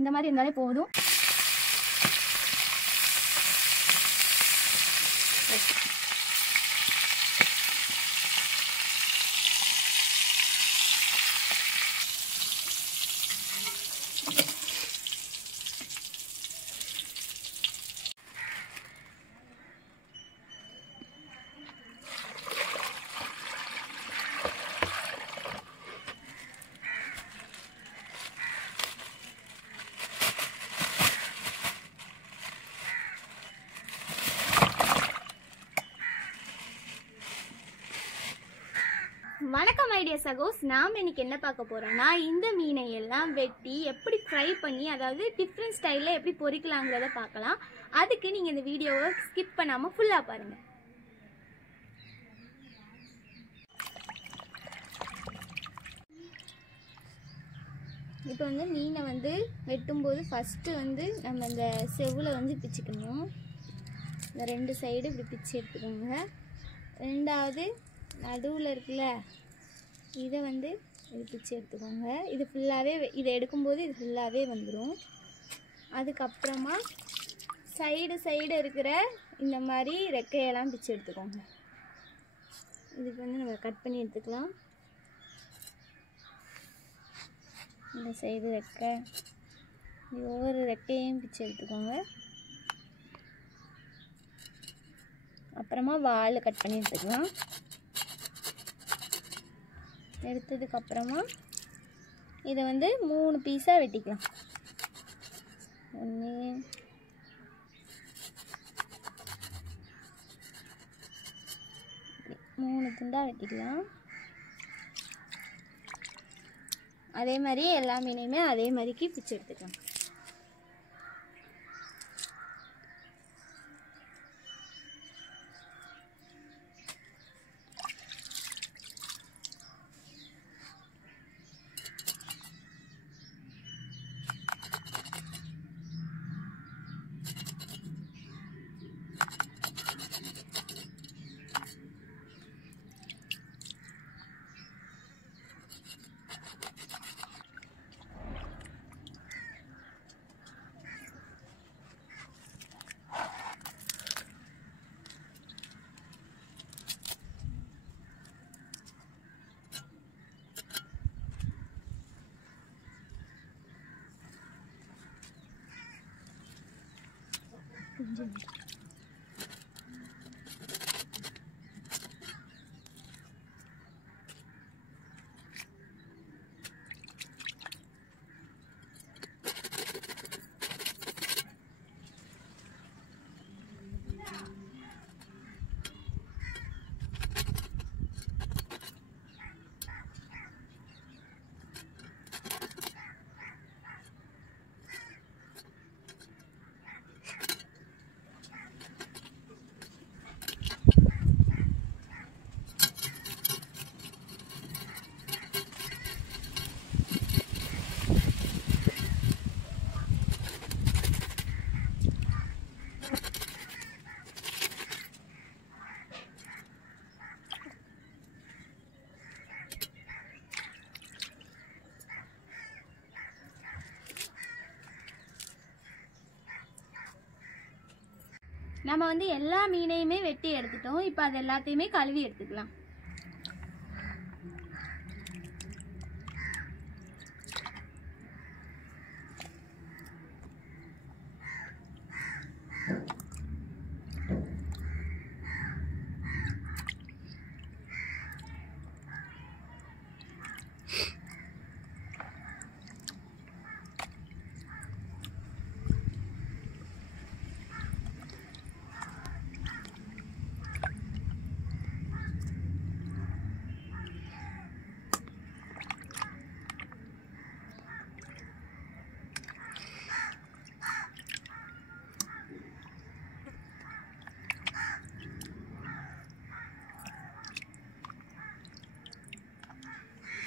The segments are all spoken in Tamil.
இந்த மாதிரி இருந்தாலே போதும். வணக்கம் ஐடியா சகோஸ். நாம் இன்னைக்கு என்ன பார்க்க போறோம்னா, இந்த மீனை எல்லாம் வெட்டி எப்படி ஃப்ரை பண்ணி, அதாவது டிஃப்ரெண்ட் ஸ்டைலில் எப்படி பொரிக்கலாங்கிறத பார்க்கலாம். அதுக்கு நீங்கள் இந்த வீடியோவை ஸ்கிப் பண்ணாமல் ஃபுல்லாக பாருங்கள். இப்போ வந்து மீனை வந்து வெட்டும்போது ஃபஸ்ட்டு வந்து நம்ம இந்த செவ்வில் வந்து பிச்சுக்கணும். இந்த 2 சைடு இப்படி பிச்சு எடுத்துக்கோங்க. ரெண்டாவது நடுவில் இருக்குல்ல, இதை வந்து இது பிச்சு எடுத்துக்கோங்க. இது ஃபுல்லாகவே இதை எடுக்கும்போது இது ஃபுல்லாகவே வந்துடும். அதுக்கப்புறமா சைடு இருக்கிற இந்த மாதிரி ரெக்கையெல்லாம் பிச்சு எடுத்துக்கோங்க. இதுக்கு வந்து நம்ம கட் பண்ணி எடுத்துக்கலாம். இந்த சைடு ரெக்கை, இது ஒவ்வொரு ரெக்கையும் பிச்சு எடுத்துக்கோங்க. அப்புறமா வால் கட் பண்ணி எடுத்துக்கலாம். எடுத்ததுக்கப்புறமா இதை வந்து 3 பீஸாக வெட்டிக்கலாம். 1 3 துண்டாக வெட்டிக்கலாம். அதே மாதிரி எல்லா மீனையுமே அதே மாதிரிக்கு பிச்சு எடுத்துக்கலாம். நம்ம வந்து எல்லா மீனையுமே வெட்டி எடுத்துட்டோம். இப்போ அது எல்லாத்தையுமே கழுவி எடுத்துக்கலாம்.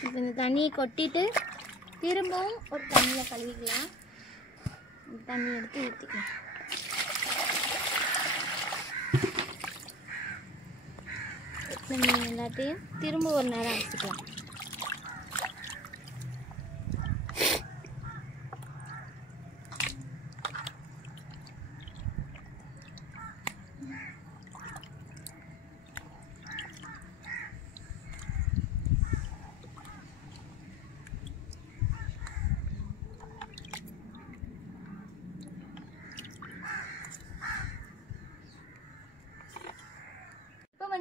இப்போ இந்த தண்ணியை கொட்டிட்டு திரும்பவும் ஒரு தண்ணியில் கழுவிக்கலாம். தண்ணி எடுத்து ஊற்றிக்கலாம். தண்ணி எல்லாத்தையும் திரும்ப ஒரு நேரம் அரைச்சிக்கலாம்.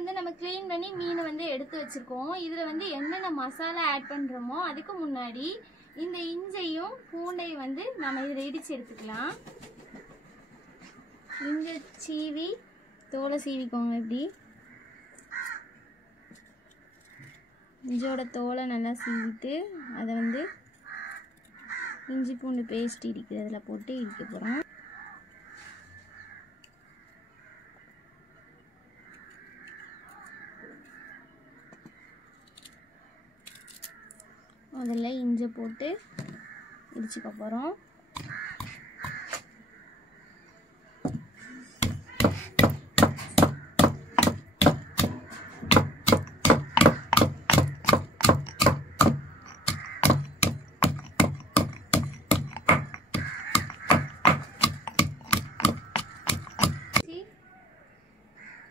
வந்து நம்ம க்ளீன் பண்ணி மீனை வந்து எடுத்து வச்சிருக்கோம். இதில் வந்து என்னென்ன மசாலா ஆட் பண்ணுறோமோ அதுக்கு முன்னாடி இந்த இஞ்சையும் பூண்டையும் வந்து நம்ம இதில் இடித்து எடுத்துக்கலாம். இஞ்சி சீவி தோலை சீவிக்கோங்க. இப்படி இஞ்சியோட தோலை நல்லா சீவிட்டு அதை வந்து இஞ்சி பூண்டு பேஸ்ட் இடிக்கிறதுல போட்டு இடிக்க போகிறோம். அதில் இஞ்சி போட்டு இடிச்சுக்க போகிறோம்.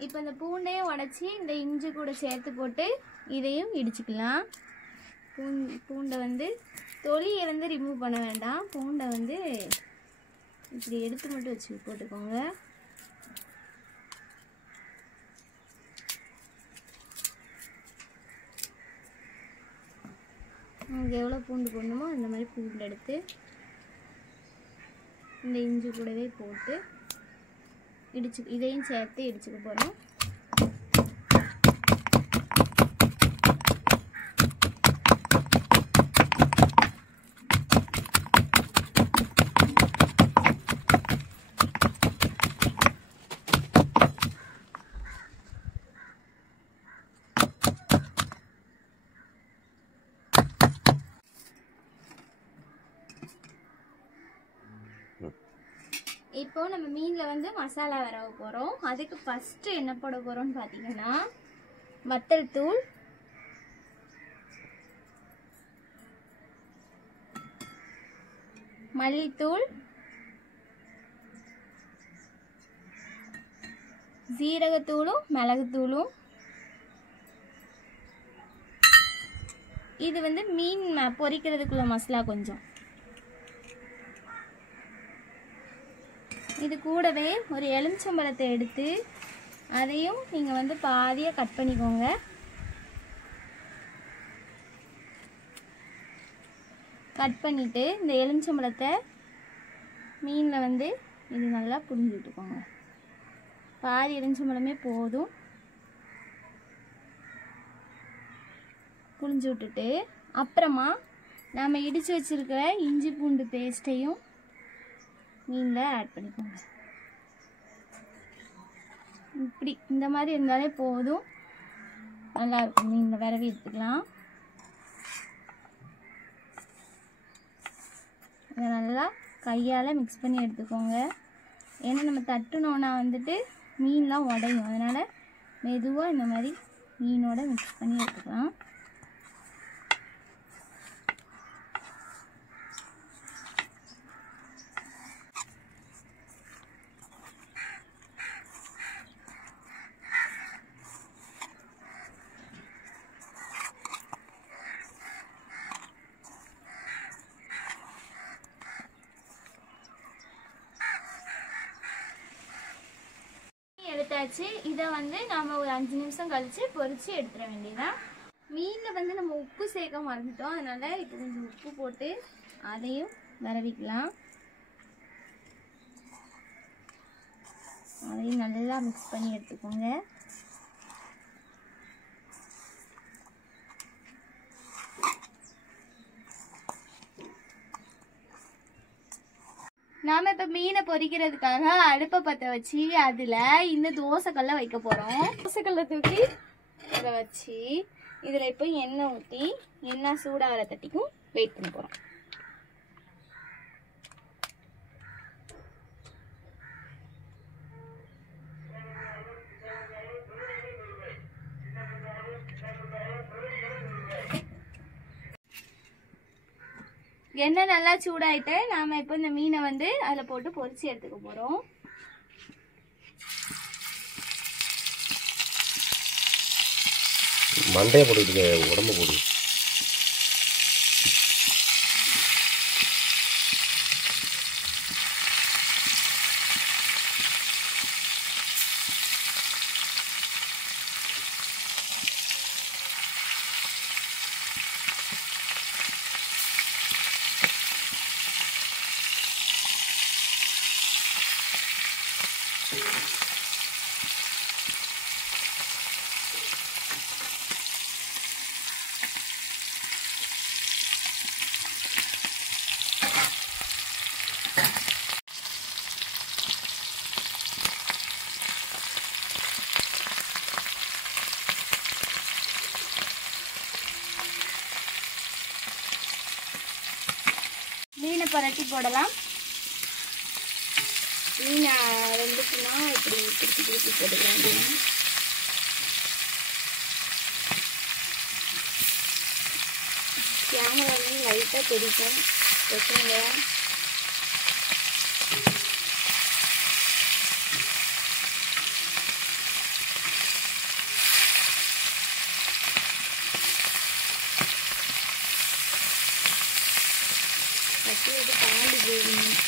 இப்போ இந்த பூண்டையும் உடைச்சி இந்த இஞ்சி கூட சேர்த்து போட்டு இதையும் இடிச்சுக்கலாம். பூண்டை வந்து தொலியை வந்து ரிமூவ் பண்ண வேண்டாம். பூண்டை வந்து இப்படி எடுத்து மட்டும் வச்சு போட்டுக்கோங்க. உங்களுக்கு எவ்வளோ பூண்டு போடணுமோ அந்த மாதிரி பூண்டு எடுத்து இந்த இஞ்சி கூடவே போட்டு இதையும் சேர்த்து இடிச்சுக்க போகிறோம். இப்போ நம்ம மீனில் வந்து மசாலா வரவ போகிறோம். அதுக்கு ஃபஸ்ட்டு என்ன போட போகிறோம்னு பார்த்தீங்கன்னா வத்தல் தூள், மல்லித்தூள், ஜீரகத்தூளும் மிளகுத்தூளும். இது வந்து மீன் பொரிக்கிறதுக்குள்ள மசாலா கொஞ்சம். இது கூடவே ஒரு எலுமிச்சம்பழத்தை எடுத்து அதையும் நீங்கள் வந்து பாதியாக கட் பண்ணிக்கோங்க. கட் பண்ணிவிட்டு இந்த எலுமிச்சம்பழத்தை மீனில் வந்து இது நல்லா புழிஞ்சு விட்டுக்கோங்க. பாதி எலுமிச்சம்பழமே போதும். புழிஞ்சு விட்டுட்டு அப்புறமா நாம் இடித்து வச்சுருக்கிற இஞ்சி பூண்டு பேஸ்ட்டையும் மீனில் ஆட் பண்ணிக்கோங்க. இப்படி இந்த மாதிரி இருந்தாலே போதும், நல்லாயிருக்கும். மீனில் விரவி எடுத்துக்கலாம். இதை நல்லா கையால் மிக்ஸ் பண்ணி எடுத்துக்கோங்க. ஏன்னா நம்ம தட்டுனோன்னா வந்துட்டு மீன்லாம் உடையும். அதனால் மெதுவாக இந்த மாதிரி மீனோட மிக்ஸ் பண்ணி எடுத்துக்கலாம். எடுத்தாச்சு. இதை வந்து நம்ம ஒரு 5 நிமிஷம் கழிச்சு பொரிச்சு எடுத்துட வேண்டியதான். மீனில் வந்து நம்ம உப்பு சேர்க்க மறந்துட்டோம். அதனால இப்போ கொஞ்சம் உப்பு போட்டு அதையும் விரவிக்கலாம். அதையும் நல்லா மிக்ஸ் பண்ணி எடுத்துக்கோங்க. நாம இப்ப மீனை பொரிக்கிறதுக்காக அடுப்பை பற்ற வச்சு அதுல இந்த தோசைக்கல்ல வைக்க போறோம். தோசைக்கல்ல தூக்கி இதை வச்சு இதுல இப்போ எண்ணெய் ஊற்றி எண்ணெய் சூடாகிற தட்டிக்கும் வெயிட் பண்ண போறோம். எண்ணெய் நல்லா சூடாயிட்டு நாம இப்போ இந்த மீனை வந்து அதில் போட்டு பொரிச்சு எடுத்துக்க போறோம். மண்டையை போட்டுக்கிட்டு உடம்பு போடு. பரட்டி போடலாம். மீன் ரெண்டுக்குன்னா இப்படி திருப்பி திருப்பி போட்டுக்கலாம். கேமரா வந்து லைட்டாக தெரிக்கும், பிரச்சனை இல்லையா? கட்டி வந்து தாண்டி போயிடுங்க.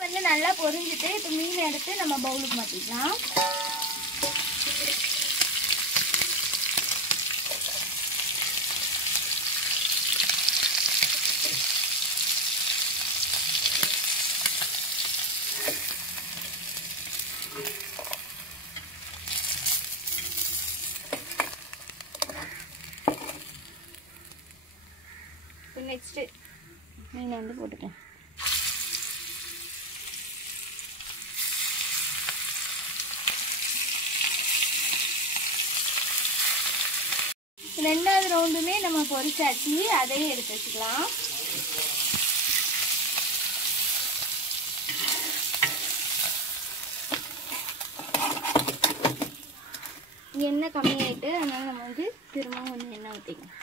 வந்து நல்லா பொரிஞ்சிட்டு இப்போ மீன் எடுத்து நம்ம பவுலுக்கு மாற்றிக்கலாம். நெக்ஸ்ட் மீனை வந்து போட்டுக்கலாம். ரெண்டாவது ரவுண்டுமே நம்ம பொரிச்சாச்சு, அதையும் எடுத்து வச்சுக்கலாம். எண்ணெய் கம்மியாயிட்டு அதனால நம்ம வந்து திரும்ப கொஞ்சம் எண்ணெய் ஊற்றிக்கலாம்.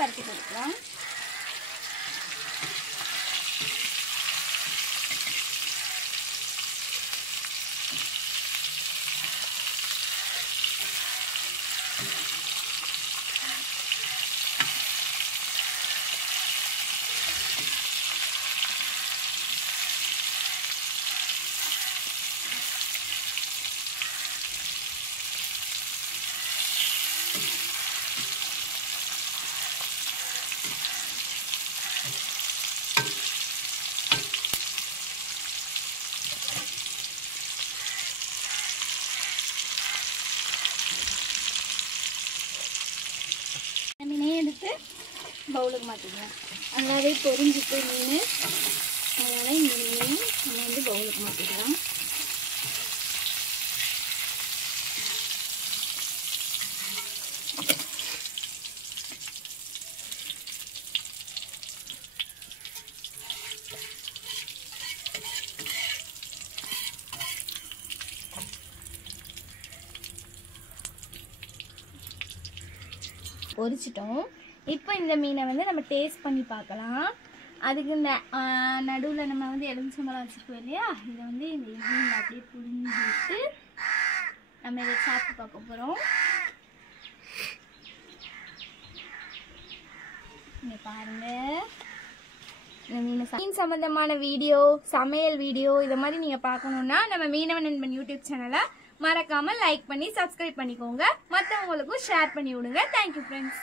பருத்தி போட்டுக்கலாம். மீனே எடுத்து பவுலுக்கு மாற்றிக்கலாம். நல்லாவே பொரிஞ்சிட்டு மீன், அதனால் இந்த மீன் நம்ம வந்து பவுலுக்கு மாற்றிக்கலாம். பொரிச்சிட்டோம். இப்போ இந்த மீனை வந்து நம்ம டேஸ்ட் பண்ணி பார்க்கலாம். அதுக்கு இந்த நடுவில் நம்ம வந்து எலுமிச்சம்பழம் வச்சுருக்கோம் இல்லையா, இதை வந்து இந்த மீன் அப்படியே புரிஞ்சுட்டு நம்ம இதை சாப்பிட்டு பார்க்க போகிறோம். இங்கே பாருங்கள், இந்த மீன் சம்மந்தமான வீடியோ, சமையல் வீடியோ இதை மாதிரி நீங்கள் பார்க்கணுன்னா நம்ம மீனவன் நண்பன் யூடியூப் சேனலை மறக்காமல் லைக் பண்ணி சப்ஸ்கிரைப் பண்ணிக்கோங்க. மற்றவங்களுக்கும் ஷேர் பண்ணி விடுங்க. Thank you friends.